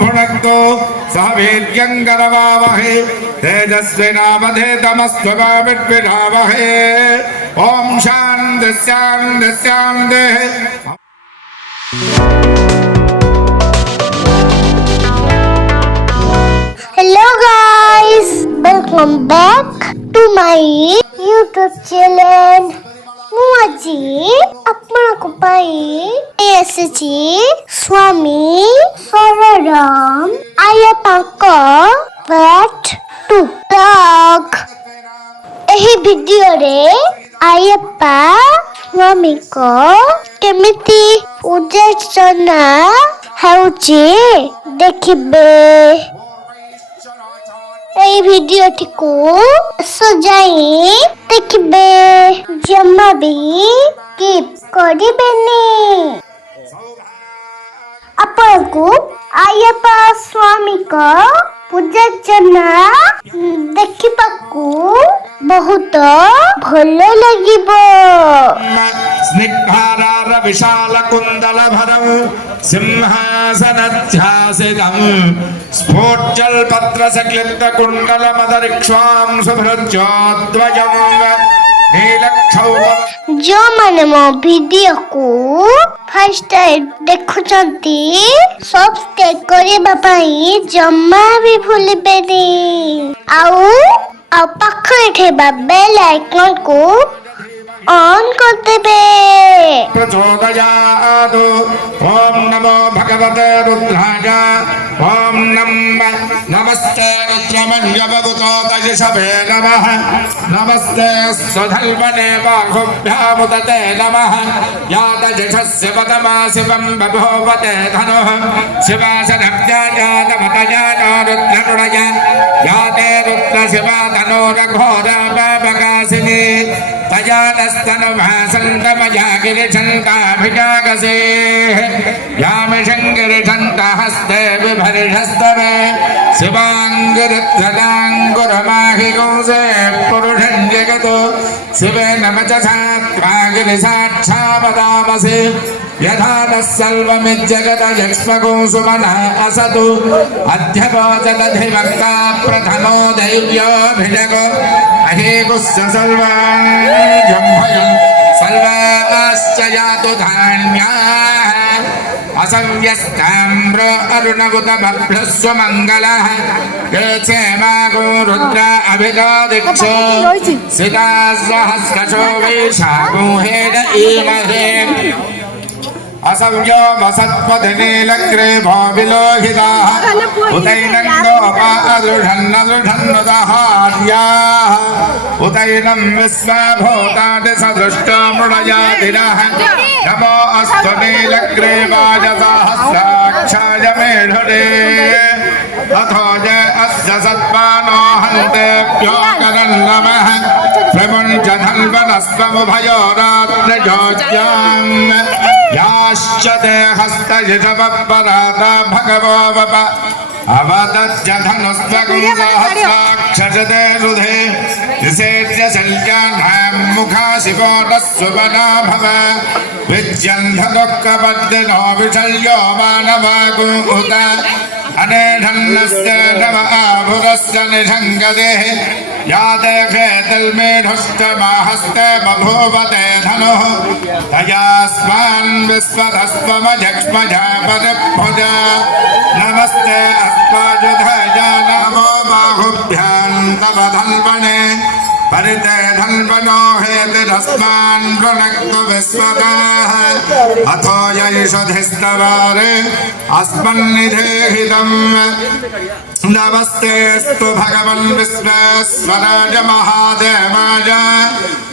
भुनक्तु सह वीर्यं करवावहै तेजस्विनावधेतमस्तु मा विद्विषावहै। ओम शांति शांति शांति। Hello guys, welcome back to my YouTube channel. ମୁଁ ଆଜି ଆପଣଙ୍କ ପାଇଁ ଆସିଛି ସ୍ୱାମୀ ସରଳମ ଆୟପ୍ପାଙ୍କ ପାର୍ଟ 2 ବ୍ଲଗ୍। ଏହି ଭିଡିଓରେ ଆୟପ୍ପା ସ୍ୱାମୀଙ୍କ କେମିତି ପୂଜାର୍ଚ୍ଚନା ହେଉଛି ଦେଖିବେ। এই ভিডিওটিକୁ ସଜାଇ ଦେଖିବେ, ଜମା ବି ସ୍କିପ୍ କରିବେନି। ଆପଣଙ୍କୁ ଆୟପ୍ପା ସ୍ୱାମୀଙ୍କ ପୂଜାର୍ଚ୍ଚନା ଦେଖିବାକୁ ବହୁତ ଭଲ ଲାଗିବ। स्निग्धारार विशाल कुंडल भरम सिंहासनध्यासितं स्फोटजल पत्र सक्लिप्त कुंडल मदरिक्ष्वां सुभृज्योद्वयं ଯୋଉମାନେ ମୋ ଭିଡିଓକୁ ଫାର୍ଷ୍ଟ ଟାଇମ୍ ଦେଖୁଛନ୍ତି ସବସ୍କ୍ରାଇବ୍ କରିବା ପାଇଁ ଜମା ବି ଭୁଲିବେନି। ଆଉ ପାଖରେ ଥିବା ବେଲ୍ ଆଇକନ୍‌କୁ ऑन करते प्रचोदयात्। ओम नमो भगवते रुद्राय। ओम नमस्ते रुद्रमन्यवभूतो तजसवे नमः। नमस्ते स्वधल्वने बाहुभ्यामुदते नमः। या तजसस्य पदमा शिवं बभूवते धनुः शिवासनभ्याजातमतजात रुद्रनुडय। या ते रुद्रशिवा धनुरघोरापकाशिनी तजानस्तनुभासन्तमया गिरिशन्ताभिजागसे। यामिषङ्गिरिशन्तहस्ते बिभरिषस्तवे शिवाङ्गिरित्रदाङ्गुरमाहिगुंसे पुरुषं जगतो शिवेन वचसा त्वा गिरिसाक्षापदामसि। यथा नः सर्वमिज्जगत यक्ष्मगुंसुमनः असतु अध्यवोचदधिवक्ता प्रथमो दैव्योऽभिजगो अहेकुस्य सर्वाजम्भयं सर्वाश्च यातु धान्याः असंव्यस्ताम्र अरुणवुत बभ्रस्व मङ्गलः। ये क्षेमागो रुद्र अभितो दिक्षो सिता सहस्रशो वैशाखो हेद ईमहे। असंयो वसत्पतिनीलग्रीभो विलोहिताः उतैनं गोपादृढन्नदृढन्नदहार्याः उतैनं विश्वभूतानि सदृष्टो मृडयातिनः। नमो अस्तु नीलग्रीवाय सहस्राक्षाय मेढुरे। अथो य अस्य सत्पानो हन्तेभ्यो करन्नमः। प्रमुञ्च धन्वनस्त्वमुभयोरात्रजोज्याम् याश्च ते हस्तयशवपराता भगवो वप अवदज्ज धनुस्त्वगुंसहस्राक्षजते रुधे। निषेद्य शल्यानां मुखा शिवोटस्वपना भव। विज्यन्धदुःखपद्दिनो विशल्यो मानवागुत अनेधन्नस्य नव आभुरस्य निषङ्गदेः। या ते खेतल्मेढुष्टमाहस्ते बभूवते धनुः तयास्मान् विश्वधस्त्वमजक्ष्मजा परिभुज। नमस्ते अस्त्वायुधाय नमो बाहुभ्यां तव धन्वने परिते धन्वनो हेतिरस्मान् वृणक्तु विश्वदाः। अथो यैषधिस्तवारे अस्मन्निधेहितम्। नमस्तेऽस्तु भगवन् विश्वेश्वराय महादेवाय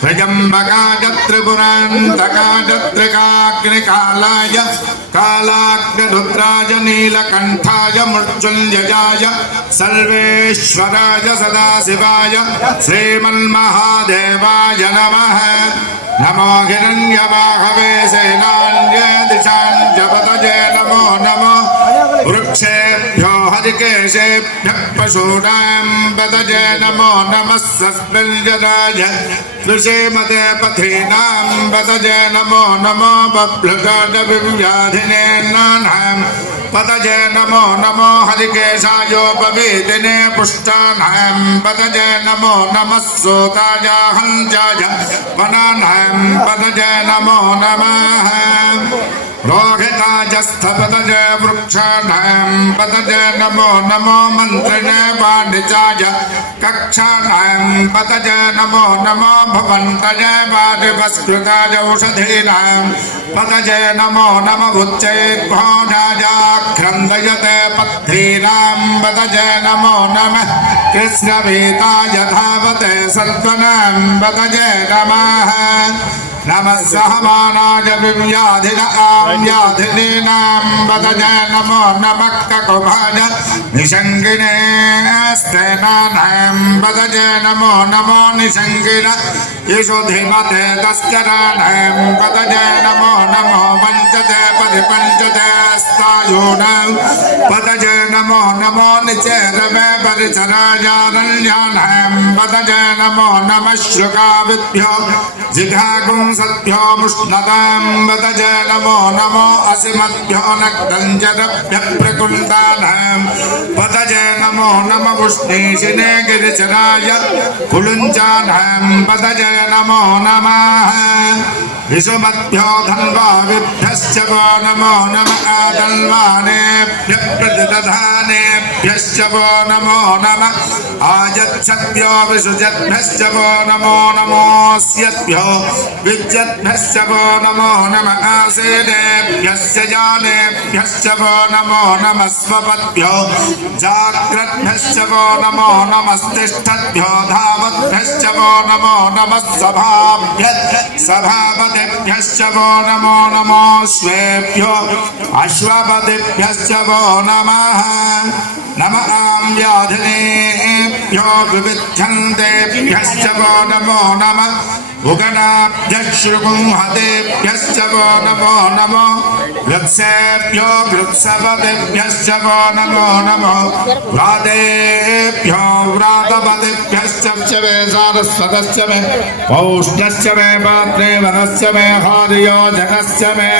त्र्यम्बकाय त्रिपुरान्तकाय त्रिकाग्निकालाय कालाग्निरुद्राय नीलकण्ठाय मृत्युञ्जयाय सर्वेश्वराय सदाशिवाय श्रीमन्महादेवाय नमः। नमो हिरण्यवाहवे सेनान्य दिशाञ्च पतये नमो नमो। वृक्षेभ्यो हरिकेशेभ्यः पशूनां पतये नमो नमः। सस्मिञ्जराय श्रीमते पथीनां पतये नमो नमो। बभ्लकादविव्याधिने नानां पतजे नमो नमो हरिकेशायोपवीतिने पुष्टानां पतजे नमो नमः सोताजाहंजाज वनानां पतजे नमो नमः रोहिताजस्थपतजे वृक्षाणां पतजे नमो नमो मन्त्रिणे वाणिजाय कक्षाणां पतजे नमो नमो भवन्तजे वादिवस्कृताय औषधीनां पतजे नमो नमः उच्चैर्घोषाय क्रन्दयते पत्नीनां पतजे नमो नमः कृष्णवेताय धावते सत्त्वनां पतजे नमः नमः सहमानाय व्याधिनीनां पतजे नमो नमः ककुभाय निषङ्गिने स्तेनानां पतजे नमो नमो निषङ्गिन येषु धीमते तस्कराणां पतजे नमो नमो पञ्चते परिपञ्चते स्तायूनां पतजे नमो नमो निचेरवे परिचरायारण्यानां पतजे नमो नमः श्रुकाविभ्यो जिघागुं सद्भ्यो मुष्णतां पतजे नमो नमो असिमद्भ्यो नक्तञ्जरभ्यः प्रकुण्डानां पतजे नमो नमः पुष्णीशिने गिरिचराय कुलुञ्चानां पतजे नमो नमः विषुमद्भ्यो धन्वाविभ्यश्च वो नमो नमः आदन्वानेभ्यः प्रतिदधानेभ्यश्च वो नमो नमः आयच्छद्भ्यो विसृजद्भ्यश्च वो नमो नमोऽस्यद्भ्यो विद्यद्भ्यश्च वो नमो नमः आसेनेभ्यश्च जानेभ्यश्च वो नमो नमः स्वपद्भ्यो जाग्रद्भ्यश्च वो नमो नमस्तिष्ठद्भ्यो धावद्भ्यश्च वो नमो नमः सभापतिभ्यश्च वो नमो नमो स्वेभ्यो अश्वपतिभ्यश्च वो नमः नमः व्याधिनेभ्यो विविध्यन्तेभ्यश्च वो नमो नमः उगणाभ्यः श्रुकुंहतेभ्यश्च वो नमो नमो वृक्षेभ्यो वृक्षपतिभ्यश्च वो नमो नमो व्रातेभ्यो व्रातपतिभ्यश्च मे सारस्वतश्च मे पौष्णश्च मे पात्रे वनश्च मे हार्योजनश्च मे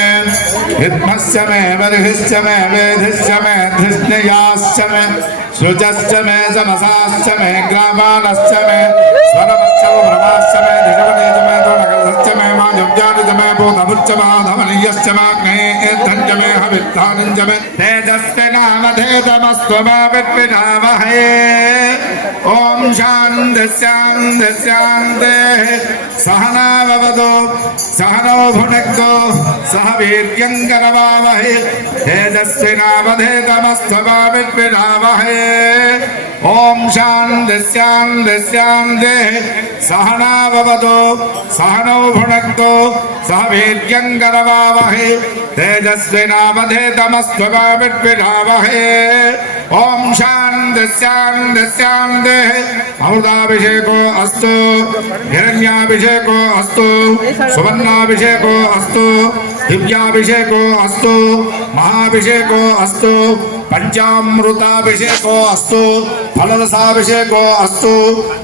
हिद्मश्च मे बर्हिश्च मे वेधिश्च मे धृष्णयाश्च मे शुचश्च मे समसाश्च मे ग्रामानश्च मे स्वरमश्च भ्रमाश्च मे धिषवनेच मे दोनकलश्च मे माजव्यानिच मे भूतमुच्च माधवनीयश्च माग्नेयेद्धञ्च मे हवित्थानिञ्च मे तेजस्ते नामधेतमस्तु मा विद्विषावहै ॐ शान्तिः सहना भवतु सहनौ भुनक्तु सह वीर्यं करवावहै तेजस्विनावधेतमस्तु मा विद्विषावहै ॐ शान्तिः सहना भवतु सहनौ भुनक्तु सह वीर्यं करवावहै तेजस्विनावधेतमस्तु मा विद्विषावहै ॐ शान्तिः अमृताभिषेको अस्तु हिरण्याभिषेको अस्तु सुवर्णाभिषेको अस्तु दिव्याभिषेको अस्तु महाभिषेको अस्तु पंचामृताभिषेको अस्तु फलरसाभिषेको अस्तु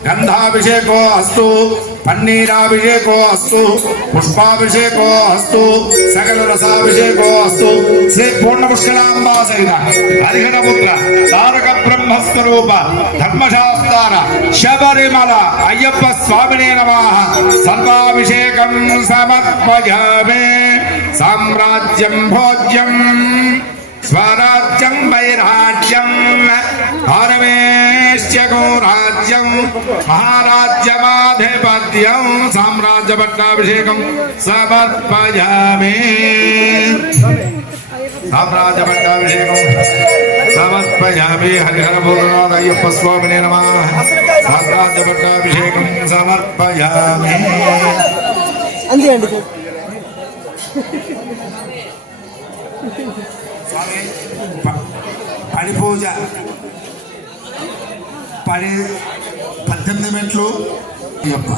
गंधाभिषेको अस्तु पन्नीराभिषेको अस्तु पुष्पाभिषेको अस्तु सकल रसाभिषेको अस्तु श्री पूर्ण पुष्कलांबा सहित हरिहरपुत्र तारक ब्रह्मस्वरूप धर्मशास्त्र शबरिमल अय्यप्प स्वामिने नमः सर्वाभिषेकं समर्पयामि साम्राज्यं भोज्यं स्वराज्यं वैराज्यं परमेश्च गोराज्यं महाराज्यमाधिपत्यं साम्राज्यपट्टाभिषेकं समर्पयामि साम्राज्यपट्टाभिषेकं समर्पयामि हरिहरभूतनाथ अय्यप्प स्वामिने नमः साम्राज्यपट्टाभिषेकं समर्पयामि పడి పూజ 18 మినిట్లు అయ్యప్ప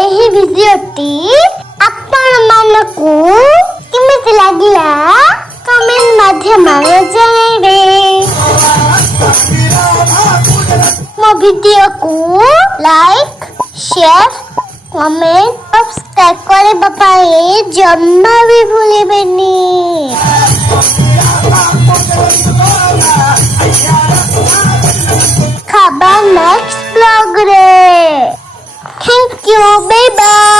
ଏହି ଭିଡିଓଟି ଆପଣମାନଙ୍କୁ କେମିତି ଲାଗିଲା କମେଣ୍ଟ ମାଧ୍ୟମରେ ଜଣାଇବେ। ମୋ ଭିଡିଓକୁ ଲାଇକ୍ शेयर कमेंट सब्सक्राइब କରିବା ପାଇଁ ଜମା ବି ଭୁଲିବେନି। ଖାଇବା next ବ୍ଲଗରେ। Thank you. Bye bye.